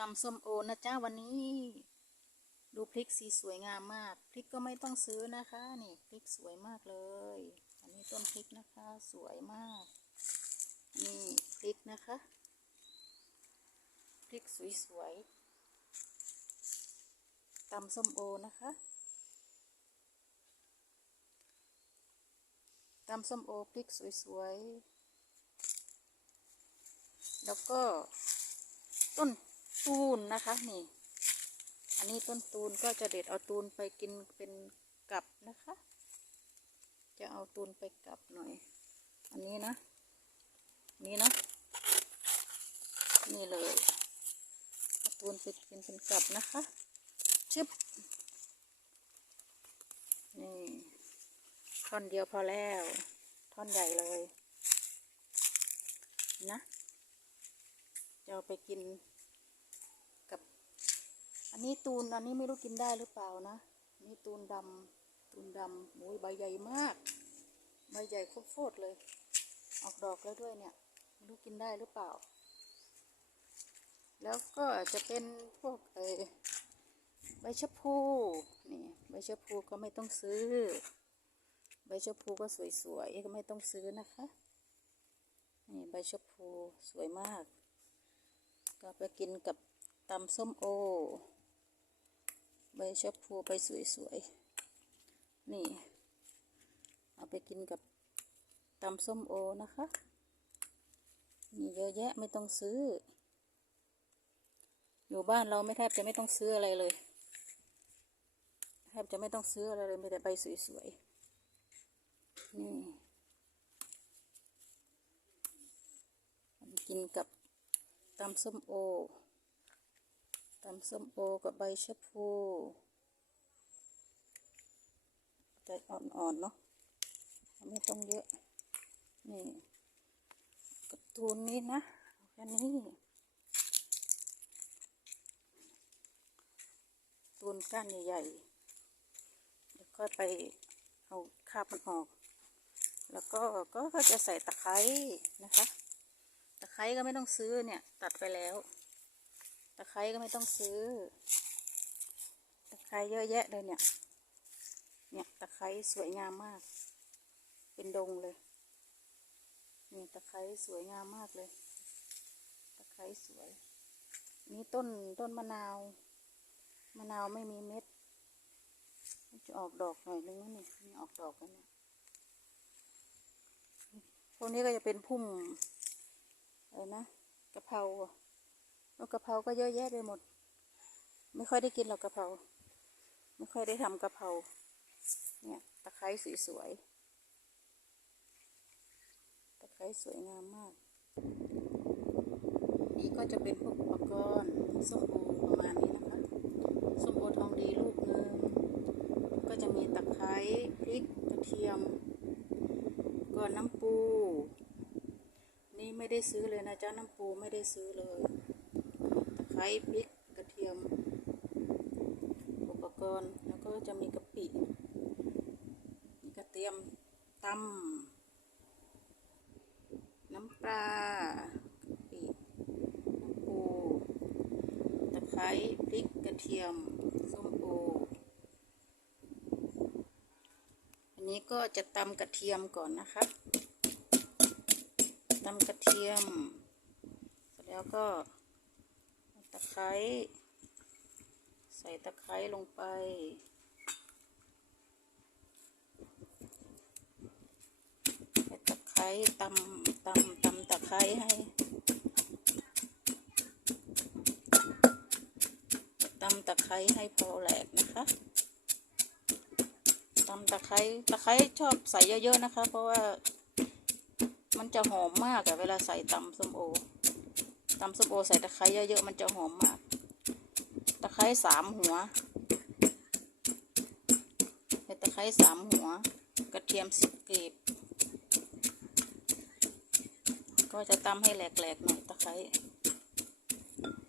ตำส้มโอนะจ้าวันนี้ ดูพริกสีสวยงามมาก พริกก็ไม่ต้องซื้อนะคะ นี่พริกสวยมากเลย อันนี้ต้นพริกนะคะสวยมาก นี่พริกนะคะ พริกสวยๆตำส้มโอนะคะตำส้มโอพริกสวยๆ แล้วก็ต้น ตูนนะคะนี่ อันนี้ต้นตูนก็จะเด็ดเอาตูนไปกินเป็นกับนะคะ จะเอาตูนไปกับหน่อย อันนี้นะ นี่นะนี่เลยเอาตูนไปกินเป็นกับนะคะชึบนี่ท่อนเดียวพอแล้ว ท่อนใหญ่เลยนะจะเอาไปกิน อันนี้ตูนอันนี้ไม่รู้กินได้หรือเปล่านะนี่ตูนดำตูนดำโอ้ยใบใหญ่มาก ใบใหญ่โคตรเลย ออกดอกแล้วด้วยเนี่ยไม่รู้กินได้หรือเปล่า แล้วก็จะเป็นพวกเออใบชะพูนี่ใบชะพูก็ไม่ต้องซื้อ ใบชะพูก็สวยๆก็ไม่ต้องซื้อนะคะ นี่ใบชะพูสวยมาก ก็ไปกินกับตำส้มโอ ใบชะพูใบสวยๆ นี่ เอาไปกินกับตำส้มโอนะคะนี่เยอะแยะไม่ต้องซื้อ อยู่บ้านเราไม่แทบจะไม่ต้องซื้ออะไรเลยแทบจะไม่ต้องซื้ออะไรเลยมีแต่ใบสวยๆ นี่กินกับตำส้มโอ ตำส้มโอกับใบชะพูแต่อ่อนๆเนาะไม่ต้องเยอะ นี่กระตูนนี้นะแค่นี้ตูนก้านใหญ่ๆเดี๋ยวค่อยไปเอาคาบมันออก แล้วก็ก็ก็จะใส่ตะไคร้นะคะ ตะไคร้ก็ไม่ต้องซื้อเนี่ย ตัดไปแล้ว ตะไคร้ก็ไม่ต้องซื้อ ตะไคร้เยอะแยะเลยเนี่ย เนี่ยตะไคร้สวยงามมาก เป็นดงเลย นี่ตะไคร้สวยงามมากเลย ตะไคร้สวย นี่ต้นต้นมะนาว มะนาวไม่มีเม็ด จะออกดอกหน่อยนึงนะนี่นี่ออกดอกแล้วเนี่ยพวกนี้ก็จะเป็นพุ่มอะไรนะกะเพราอะ แล้วกะเพราก็เยอะแยะไปหมด ไม่ค่อยได้กินหรอกกะเพราไม่ค่อยได้ทำกะเพราเนี่ยตะไคร้สวยๆตะไคร้สวยงามมาก นี่ก็จะเป็นพวกอุปกรณ์ส้มโอประมาณนี้นะคะส้มโอทองดีลูกหนึ่งก็จะมีตะไคร้พริกกระเทียมก่อนน้ำปู นี่ไม่ได้ซื้อเลยนะจ๊ะน้ำปูไม่ได้ซื้อเลย ไคร้พริกกระเทียม อุปกรณ์แล้วก็จะมีกะปิมีกระเทียมตำน้ำปลากะปิน้ำปูตะไคร้พริกกระเทียมส้มโออันนี้ก็จะตำกระเทียมก่อนนะคะตำกระเทียมแล้วก็ะไคร้ใส่ตะไคร้ลงไป ใส่ตะไคร้ตำตำตำตะไคร้ให้ตำตะไคร้ให้พอแหลกนะคะตำตะไคร้ตะไคร้ชอบใส่เยอะๆนะคะ เพราะว่ามันจะหอมมากอะเวลาใส่ตำส้มโอ ตำส้มโอใส่ตะไคร้เยอะๆมันจะหอมมาก ตะไคร้สามหัวใส่ตะไคร้สามหัว กระเทียมสิบกลีบ ก็จะตำให้แหลกๆหน่อยตะไคร้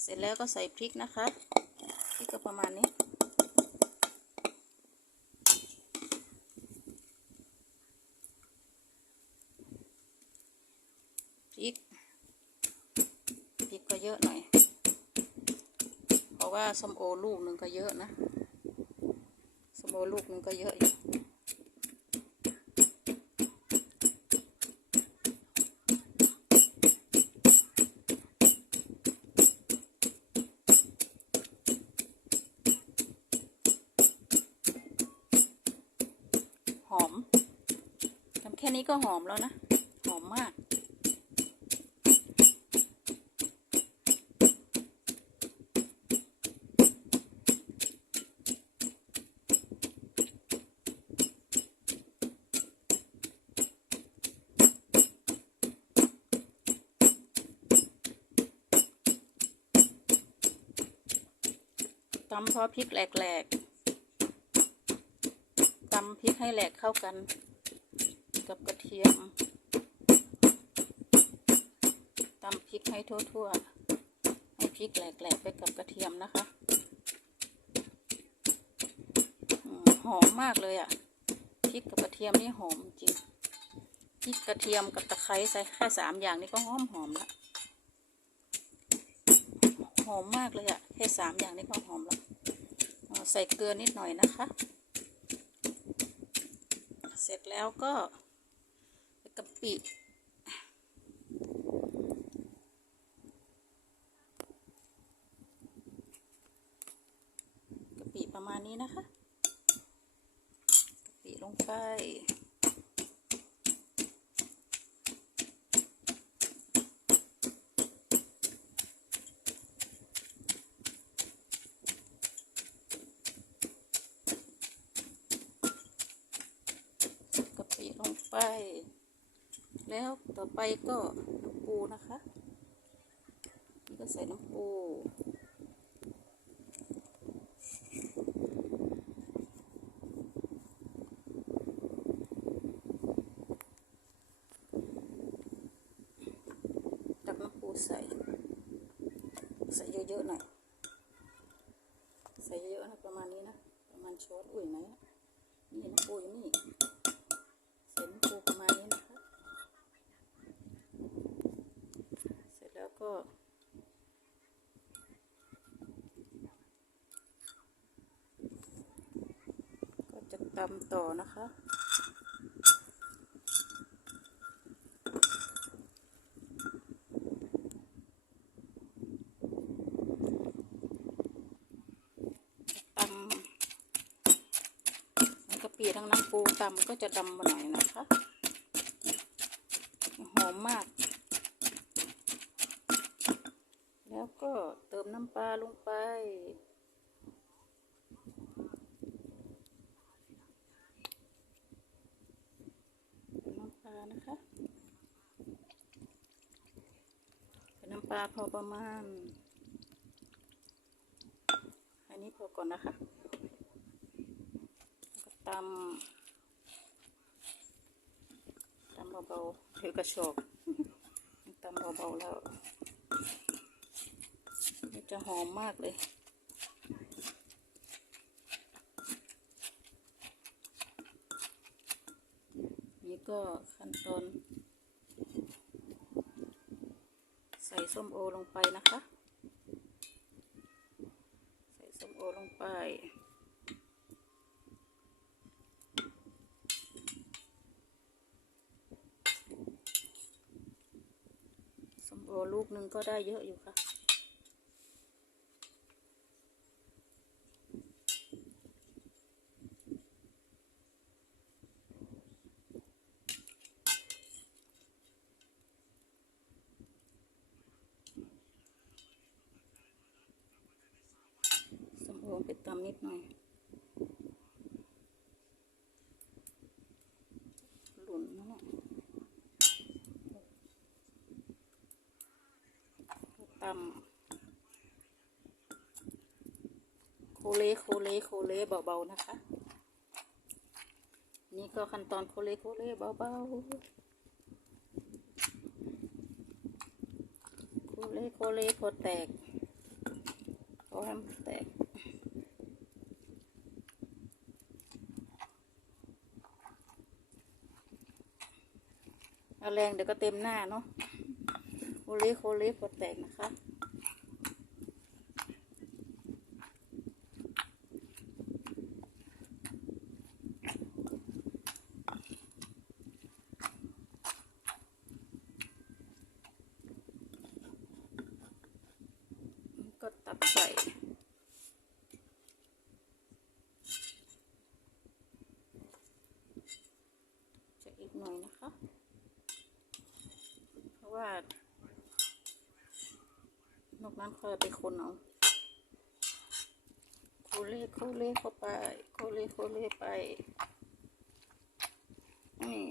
เสร็จแล้วก็ใส่พริกนะคะ พริกก็ประมาณนี้ พริก พริกก็ เยอะหน่อยบอกว่าส้มโอลูกหนึ่งก็เยอะนะส้มโอลูกหนึ่งก็เยอะอยู่หอมทำแค่นี้ก็หอมแล้วนะ หอมมาก ตำพอพริกแหลกๆตำพริกให้แหลกเข้ากัน กับกระเทียมตำพริกให้ทั่วๆ ให้พริกแหลกๆไปกับกระเทียมนะคะหอมมากเลยอะ่ะพริกกับกระเทียมนี่หอมจริงพริกกระเทียมกับตะไคร้ใส่แค่สามอย่างนี้ก็หอมหอมๆละห อมมากเลยอะ่ะแค่สามอย่างนี้ก็หอมแล้วใส่เกลือนิดหน่อยนะคะ เสร็จแล้วก็กะปิกะปิประมาณนี้นะคะกะปิลงไป กะปิลง ไป แล้วต่อไปก็น้ำปูนะคะนี่ก็ใส่น้ำปูตักน้ำปูใส่ ใส่เยอะๆหน่อยใส่เยอะๆนะประมาณนี้นะ ประมาณช้อนอุ้ยไหนอะนี่น้ำปูอยู่นี่ ใส่น้ำปูประมาณนี้นะคะ เสร็จแล้ว ก็ ก็จะตำต่อนะคะตำทั้งกะปิทั้งน้ำปูตำก็จะดำมาหน่อยนะคะ หอมมาก น้ำปลาลงไปน้ำปลานะคะน้ำปลาพอประมาณ อันนี้พอก่อนนะคะแล้วก็ตำตำเบาๆถือกระชอกตำเบาๆแล้ว จะหอมมากเลย นี่ก็ขั้นตอน ใส่ส้มโอลงไปนะคะ ใส่ส้มโอลงไปส้มโอลูกหนึ่งก็ได้เยอะอยู่ค่ะ ส้มโอไปตำ นิดหน่อยหล่นนะเนี่ยตำโคเลโคเลโคเลเบาๆนะคะ นี่ก็ขั้นตอนโคเลโคเลเบาๆโคเลโคเลพอแตกพอให้มันแตก แรงเดี๋ยวก็เต็มหน้าเนาะโคเลโคเลปวดแตกนะคะก็ตัดใส่จะอีกหน่อยนะานอกนั้นค่อยไปคนเอาโคเล่โคเล่เข้าไปโคเล่โคเล่ไปนี่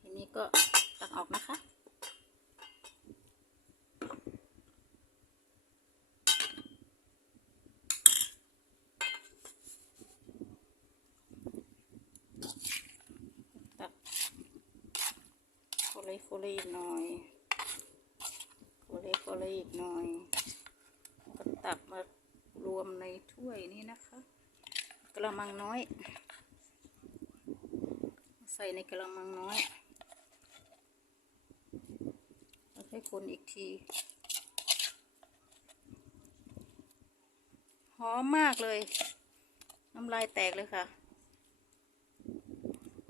ทีนี้ก็ตักออกนะคะ ตักโค เลโคเลอีหน่อยโคเลโคเลอีกหน่อยก็ตักมารวมในถ้วยนี้นะคะกระมังน้อย ใส่ในกระมังน้อยแล้วให้คนอีกที หอมมากเลย น้ำลายแตกเลยค่ะ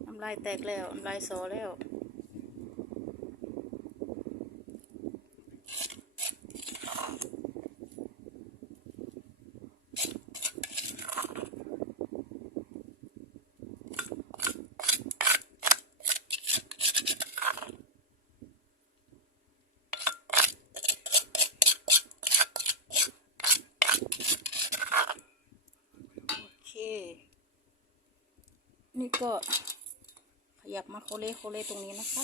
น้ำลายแตกแล้ว น้ำลายโซแล้ว โอเค นี่ก็ ข ยับมาโคเล่โคเล่ตรงนี้นะคะ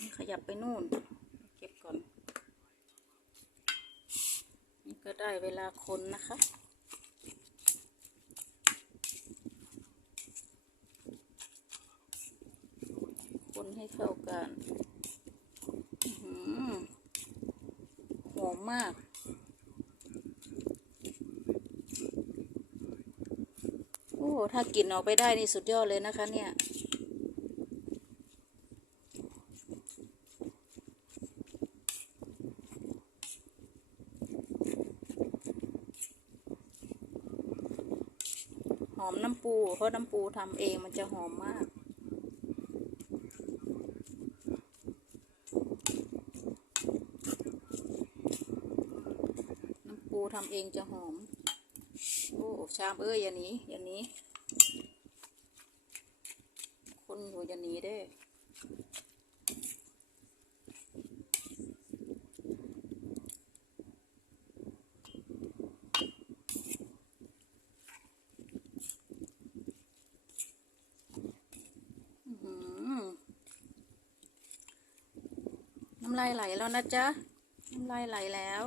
นี่ขยับไปนู่น เก็บก่อน นี่ก็ได้เวลาคนนะคะคนให้เข้ากันหอมมาก อ้ถ้ากลิ่นออกไปได้นี่สุดยอดเลยนะคะเนี่ย หอมน้ำปู เพราะน้ำปูทำเองมันจะหอมมากน้ำปูทำเองจะหอม ชามเอ้ยอย่าหนีอย่าหนีคนอยู่อย่าหนีเด้น้ำลายไหลแล้วนะจ๊ะ น้ำลายไหลแล้ว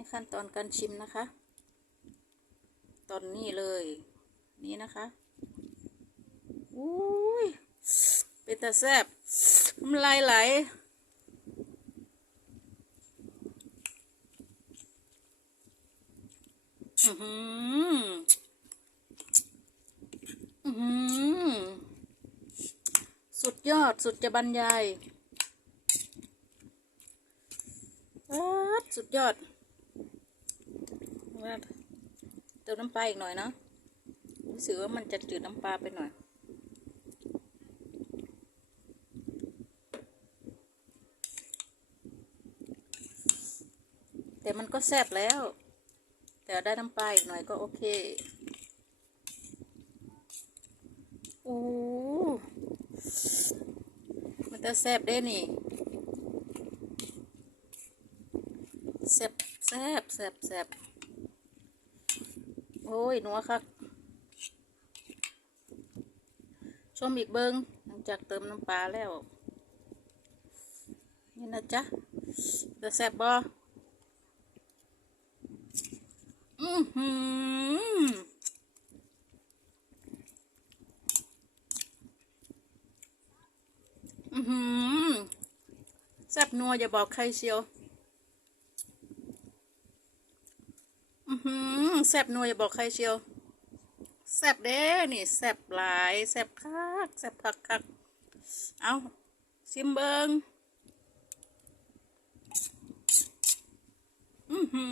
นี่ขั้นตอนการชิมนะคะ ตอนนี้เลย นี่นะคะอุ้ยเป็นตาแซบน้ำลายไหลอือหืออือหือสุดยอดสุดจะบรรยายสุดยอด ว่าเติมน้ำปลาอีกหน่อยเนาะรู้สึกว่ามันจะจืดน้ำปลาไปหน่อย แต่มันก็แซ่บแล้ว แต่ได้น้ำปลาอีกหน่อยก็โอเคโอ้มันจะแซ่บได้นี่แซ่บแซ่บแซ่บแซ่บ โอ้ยนัวคักชมอีกเบิงหลังจากเติมน้ำปลาแล้ว นี่นะจ๊ะจะแซ่บบ่อือหืออือหือแซ่บนัวอย่าบอกใครเชียว อือหือ แซบนัวยบอกใครเชียวแซบเด้นี่แซบหลายแซบคักแซบคักคักเอาชิมเบิงหื